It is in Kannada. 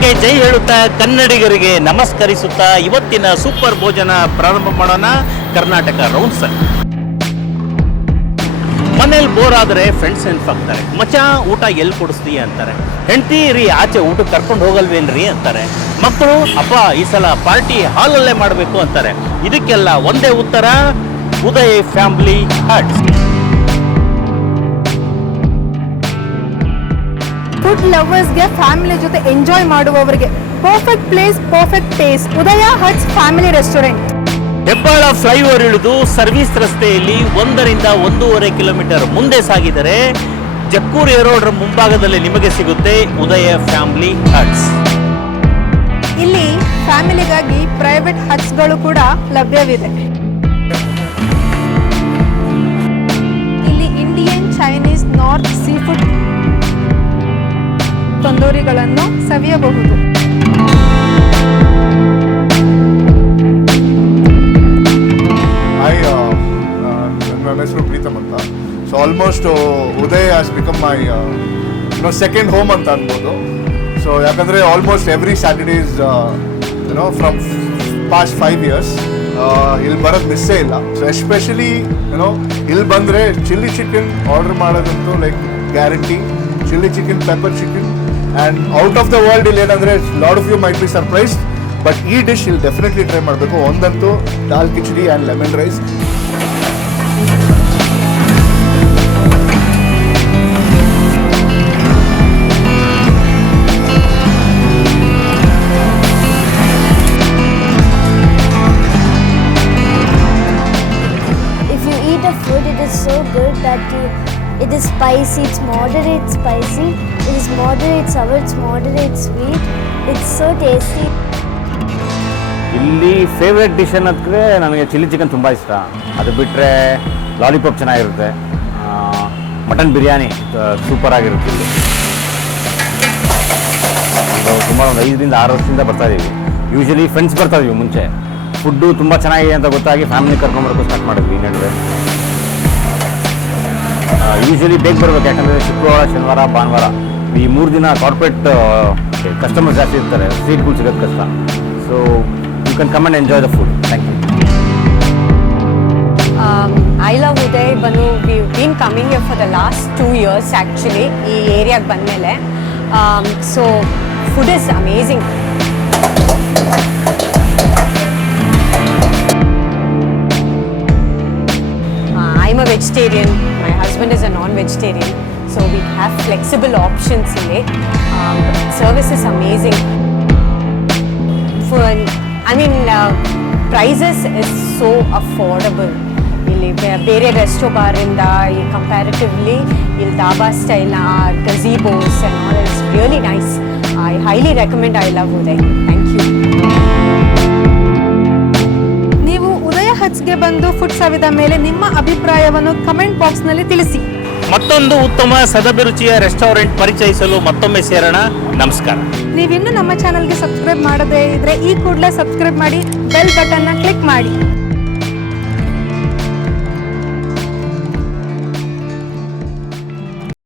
ಕನ್ನಡಕ್ಕೆ ಜೈ ಹೇಳುತ್ತಾ ಕನ್ನಡಿಗರಿಗೆ ನಮಸ್ಕರಿಸುತ್ತಾ ಇವತ್ತಿನ ಸೂಪರ್ ಭೋಜನ ಪ್ರಾರಂಭ ಮಾಡೋಣ. ಕರ್ನಾಟಕ ರೌಂಡ್ಸ್. ಮನೇಲಿ ಬೋರ್ ಆದರೆ ಫ್ರೆಂಡ್ಸ್ ನೆನಪಾಗ್ತಾರೆ. ಮಚ್ಚ ಊಟ ಎಲ್ಲಿ ಕೊಡಿಸ್ತೀಯ ಅಂತಾರೆ. ಹೆಂಡತಿ ರೀ ಆಚೆ ಊಟಕ್ಕೆ ಕರ್ಕೊಂಡು ಹೋಗಲ್ವೇನ್ರಿ ಅಂತಾರೆ. ಮಕ್ಕಳು ಅಪ್ಪ ಈ ಸಲ ಪಾರ್ಟಿ ಹಾಲಲ್ಲೇ ಮಾಡಬೇಕು ಅಂತಾರೆ. ಇದಕ್ಕೆಲ್ಲ ಒಂದೇ ಉತ್ತರ, ಉದಯ್ ಫ್ಯಾಮಿಲಿ ಹಟ್ಸ್. ಫುಡ್ ಲವರ್ಸ್ಗೆ ಫ್ಯಾಮಿಲಿ ಜೊತೆ ಎಂಜಾಯ್ ಮಾಡುವವರಿಗೆ perfect place, perfect taste. Udaya huts family restaurant. Hebbal flyover ಇಳಿದು ಸರ್ವಿಸ್ ರಸ್ತೆಯಲ್ಲಿ 1 ರಿಂದ 1.5 ಕಿಲೋಮೀಟರ್ ಮುಂದೆ ಸಾಗಿದರೆ ಜಕ್ಕೂರು ರೋಡ್ ಮುಂಭಾಗದಲ್ಲಿ ನಿಮಗೆ ಸಿಗುತ್ತೆ ಉದಯ ಫ್ಯಾಮಿಲಿ ಹಟ್ಸ್. ಇಲ್ಲಿ ಫ್ಯಾಮಿಲಿಗಾಗಿ ಪ್ರೈವೇಟ್ ಹಟ್ಸ್ಗಳು ಕೂಡ ಲಭ್ಯವಿದೆ. ಇಲ್ಲಿ Indian, Chinese, north sea food ತಂದೂರಿಗಳನ್ನು ಸವಿಯಬಹುದು. ನನ್ನ ಹೆಸರು ಪ್ರೀತಮ್ ಅಂತ. So almost Uday has become my second home ಅಂತ ಅನ್ಬೋದು. ಸೊ ಯಾಕಂದರೆ almost every Saturdays from past 5 years ಇಲ್ಲಿ ಬರೋದು ಮಿಸ್ಸೇ ಇಲ್ಲ. ಸೊ ಎಸ್ಪೆಷಲಿ ಇಲ್ಲಿ ಬಂದರೆ ಚಿಲ್ಲಿ ಚಿಕನ್ ಆರ್ಡರ್ ಮಾಡೋದಂತೂ like guarantee. Chilli chicken, pepper chicken and out of the world. ಇಲ್ಲಿ ಏನಂದರೆ lot of you might be surprised, but ಈ ಡಿಶ್ ಇಲ್ಲಿ ಡೆಫಿನೆಟ್ಲಿ ಟ್ರೈ ಮಾಡಬೇಕು. ಒಂದಂತೂ dal khichdi and lemon rice. So good that it is spicy, it's moderate spicy, it is moderate sour, it's moderate sweet, it's so tasty. ಇಲ್ಲಿ ಫೇವ್ರೆಟ್ ಡಿಶ್ ಅನ್ನೋದಕ್ಕೆ ನನಗೆ ಚಿಲ್ಲಿ ಚಿಕನ್ ತುಂಬ ಇಷ್ಟ. ಅದು ಬಿಟ್ಟರೆ ಲಾಲಿಪಾಪ್ ಚೆನ್ನಾಗಿರುತ್ತೆ, ಮಟನ್ ಬಿರಿಯಾನಿ ಸೂಪರ್ ಆಗಿರುತ್ತೆ. ಇಲ್ಲಿ ಸುಮಾರು ಒಂದು 5 ರಿಂದ 6 ವರ್ಷದಿಂದ ಬರ್ತಾಯಿದ್ದೀವಿ. ಯೂಶ್ವಲಿ ಫ್ರೆಂಡ್ಸ್ ಬರ್ತಾಯಿದ್ದೀವಿ. ಮುಂಚೆ ಫುಡ್ಡು ತುಂಬ ಚೆನ್ನಾಗಿದೆ ಅಂತ ಗೊತ್ತಾಗಿ ಫ್ಯಾಮಿಲಿ ಕರ್ಕೊಂಬರೋಕ್ಕೂ ಸ್ಟಾರ್ಟ್ ಮಾಡಿದ್ವಿ. ಇನ್ನೇಳಿದ್ರೆ ಯೂಶ್ವಲಿ ಬೇಗ ಬರ್ಬೇಕು, ಯಾಕಂದರೆ ಶುಕ್ರವಾರ, ಶನಿವಾರ, ಭಾನುವಾರ ಈ 3 ದಿನ ಕಾರ್ಪೊರೇಟ್ ಕಸ್ಟಮರ್ ಜಾಸ್ತಿ ಇರ್ತಾರೆ. ಸೀಟ್ಗಳು ಸಿಗೋದು ಕಷ್ಟ. So you can come and enjoy the food. Thank you. I love Uday. We've been coming here for the last 2 years actually. ಈ ಏರಿಯಾಗೆ ಬಂದಮೇಲೆ so food is amazing. I'm a vegetarian. My husband is a non-vegetarian, so we have flexible options ಇಲ್ಲಿ. Service is amazing. Prices is so affordable. ಇಲ್ಲಿ ಬೇರೆ ರೆಸ್ಟೋ ಬಾರಿಂದ ಕಂಪ್ಯಾರಿಟಿವ್ಲಿ ಇಲ್ಲಿ dhaba style gazebos and all is really nice. I highly recommend. I love Uday. Thank you. ಹಟ್ಸ್ಗೆ ಬಂದು ಫುಡ್ ಸವಿದ ಮೇಲೆ ನಿಮ್ಮ ಅಭಿಪ್ರಾಯವನ್ನು ಕಮೆಂಟ್ ಬಾಕ್ಸ್ನಲ್ಲಿ ತಿಳಿಸಿ. ಮತ್ತೊಂದು ಉತ್ತಮ ಸದಭಿರುಚಿಯ ರೆಸ್ಟೋರೆಂಟ್ ಪರಿಚಯಿಸಲು ಮತ್ತೊಮ್ಮೆ ಸೇರೋಣ. ನಮಸ್ಕಾರ. ನೀವಿನ್ನೂ ನಮ್ಮ ಚಾನಲ್ಗೆ ಸಬ್ಸ್ಕ್ರೈಬ್ ಮಾಡದೇ ಇದ್ರೆ ಈ ಕೂಡಲೇ ಸಬ್ಸ್ಕ್ರೈಬ್ ಮಾಡಿ, ಬೆಲ್ ಬಟನ್ನ ಕ್ಲಿಕ್ ಮಾಡಿ.